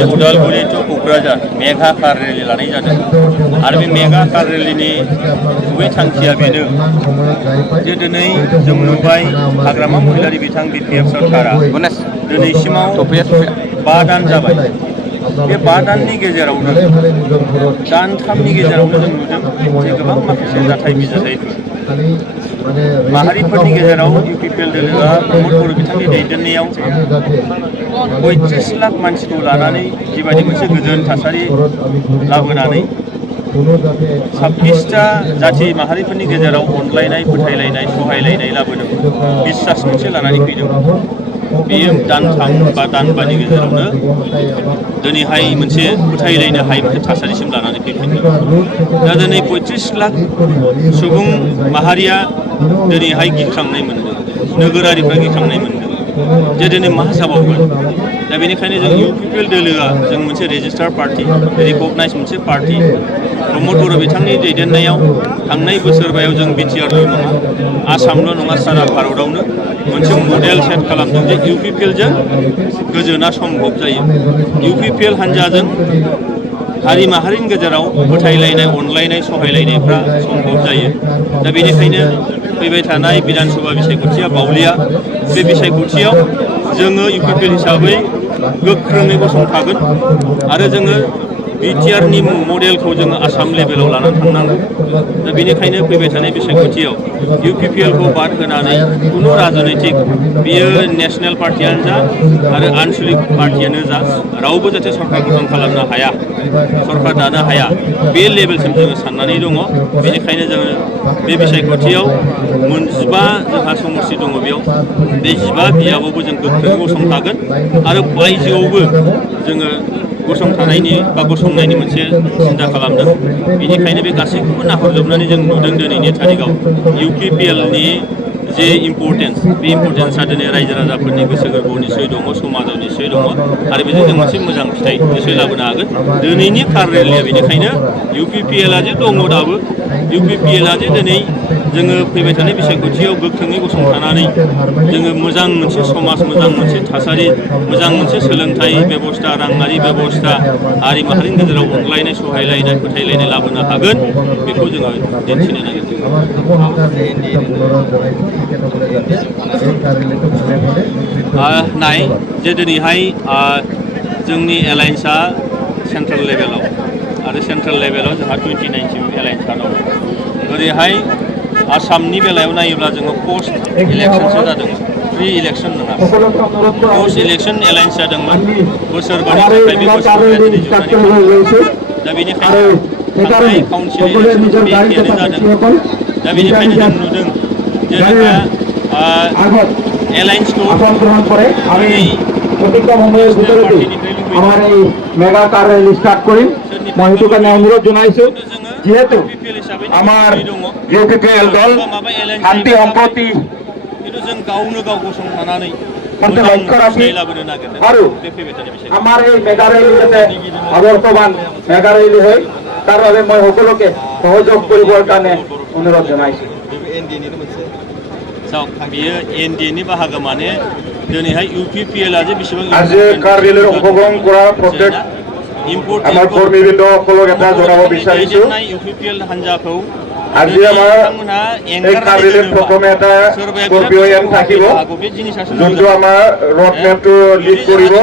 जोंनि Udalguri to Kokrajhar mega car rally लानाय जादों आरो बे मेगा कार रेलिनि गुबै थांखिया बेनो जे दिनै जों नुबाय हाग्रामा महिलारि बिथां BPF सरकारा दिनैसिमाव 5 दान जाबाय। बे 5 दाननि गेजेरावनो दानथामनि गेजेरावनो जों नुदों जे गोबां माखासे जाथाय बिजाथायफोर माहारिफोरनि गेजेराव UPPL दोलोआ प्रमद बर' बिथांनि दैदेननायाव 35 लाख मानसिखौ लानानै जिबायदि मोनसे गोजोन थासारि लाबोनानै 26टा जाथि माहारिफोरनि गेजेराव अनलायनाय फोथायलायनाय सहायलायनाय लाबोदों बिश्वास मोनसे लानानै फैदों। बेयो दानथाम बा दानबानि गेजेरावनो दिनैहाय मोनसे फोथायलायनो हायै मोनसे थासारिसिम लानानै फैफिनदों। दा दिनै 35 लाख सुबुं माहारिया दिनैहाय गिखांनाय मोनदों, नोगोरारिफ्रा गिखांनाय मोनदों जे दिनै मा जाबावगोन। दा बेनिखायनो जों UPPL दोलोआ जों मोनसे रेजिस्टार्ड पार्टी, रिकगनाइज मोनसे पार्टी। प्रमद बर' बिथांनि दैदेननायाव थांनाय बोसोरबायाव जों BTRल' नङा आसामल' नङा सारा भारतआवनो मोनसे मडेल सेट खालामदों जे UPPL जों गोजोना सम्भब जायो। UPPL हान्जाजों हारि माहारिनि गेजेराव फोथायलायनाय अनलायनाय सहायलायनायफ्रा सम्भब जायो। दा बेनिखायनो फैबाय थानाय बिधान सभा बिसायख'थिया बावलिया बे बिसायख'थियाव जोङो UPPL हिसाबै गोख्रोङै गसंथागोन आरो जोङो BTRनि मडेलखौ जोङो आसाम लेभेलाव लानानै थांनांगौ। दा बेनिखायनो फैबाय थानाय बिसायख'थियाव UPPLखौ बाद होनानै खुनु राजनैतिक बियो नेशनेल पार्टियानो जा आरो आनसलिक पार्टियानो जा रावबो जाहाथे सरकार गठन खालामनो हाया, सरकार दानो हाया, बे लेभेलसिम जोङो साननानै दङ। बेनिखायनो जोङो बे बिसायख'थियाव 15 जोंहा समस्ति दङ। बेयाव बे 15 बियाबावबो जों गोख्रोङै गसंथागोन आरो बायजोआवबो जोङो गसंथानायनि बा गसंनायनि मोनसे सिन्था खालामदों। बेनिखायनो बे गासैखौबो नाहरजोबनानै जों नुदों दिनैनि थारिखआव UPPLनि जे इम्परटेन्स, बे इम्परटेन्सआ दिनै रायजो राजाफोरनि गोसो गोरबोआव निस्सय दङ, समाजाव निस्सय दङ आरो बेजों जों मोनसे मोजां फिथाइ निस्सय लाबोनो हागोन। दिनैनि कार रेलिया बेनिखायनो UPPLआ जे दङ दाबो, UPPLआ जे दिनै जोङो फैबाय थानाय बिसायख'थियाव गोख्रोङै गसंथानानै जोङो मोजां मोनसे समाज, मोजां मोनसे थासारि, मोजां मोनसे सोलोंथाइ बेबस्था, राङारि बेबस्था, हारि माहारिनि गेजेराव अनलायनाय सहायलायनाय फोथायलायनाय लाबोनो हागोन, बेखौ जोङो दिन्थिनो नागिरदों। नाय जे दिनैहाय जोंनि एलायन्सआ सेन्ट्रेल लेभेलाव आरो सेन्ट्रेल लेभेलाव जोंहा 29 एलायन्सआ दं। ओरैहाय आसामनि बेलायाव नायोब्ला जोङो पस्ट इलेक्सनसो जादोंमोन, प्रि इलेक्सन नङा। पस्ट इलेक्सन एलायन्स जादोंमोन बोसोरबानि थाखाय। बे बोसोरबाया दिनै जोबनानै थांबाय। दा बेनिखायनो थांनाय काउन्सिल इलेक्सनाव बे एखेयानो जादों। दा बेनिखायनो जों नुदों जे जोंहा एलायन्सखौ दिनै नेशनेल पार्टिनिफ्राय लुबैदों। যেহেতু UPPL হিসাबै আমার দङ UPPL দল माबा एलायन्स শান্তি সম্প্রতি কিন্তু जों गावनो गाव गसंथानानै মধ্যে मोजां লক্ষ্য রাখি फिथাइ লাबोनो নাगिरदों। আৰু बे फैबाय थानाय বিষয় আমাৰ এই মেগা ৰেলী যাতে আদৰ্শৱান মেগা ৰেলী হয় তাৰ বাবে মই সকলোকে সহযোগ কৰিবৰ কাৰণে অনুৰোধ জনাইছোঁ। बियो NDAनि बाहागो माने दिनैहाय UPPLआ जे बेसेबां আজি কাৰ ৰেলীৰ অংশগ্ৰহণ কৰা প্ৰত্যেক আমাৰ কৰ্মীবৃন্দসকলক এটা জনাব বিচাৰিছোঁ। UPPL হাঞ্জাखौ আজি আমাৰ এই কাৰ ৰেলীত প্ৰথমে এটা স্কৰপিঅ এন থাকিব, যোনটো আমাৰ ৰড মেপটো লিড কৰিব।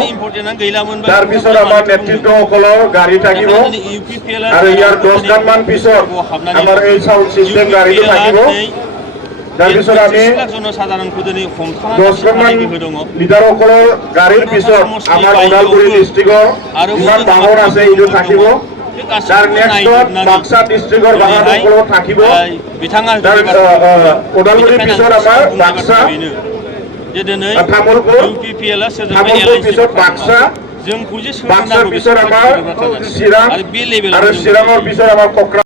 তাৰপিছত আমাৰ নেতৃত্বসকলৰ গাড়ী থাকিব আৰু ইয়াৰ 10 পিছত আমাৰ এই চাউণ্ড চিষ্টেম গাড়ীটো থাকিব। তাৰপিছত আমি 10 লিডাৰসকলৰ গাড়ীৰ পিছত আমাৰ ওদালগুৰি ডিষ্ট্ৰিক্টৰ যিমান বাহন আছে এইটো থাকিব। তাৰ নেক্সটত বাক্সা ডিষ্ট্ৰিক্টৰ বাহনসকলো থাকিব। ওদালগুৰিৰ পিছত আমাৰ বাক্সা, তামুলপুৰ পিছত বাক্সা, বাক্সাৰ পিছত আমাৰ চিৰাং আৰু চিৰাঙৰ পিছত আমাৰ কোকৰাঝাৰ।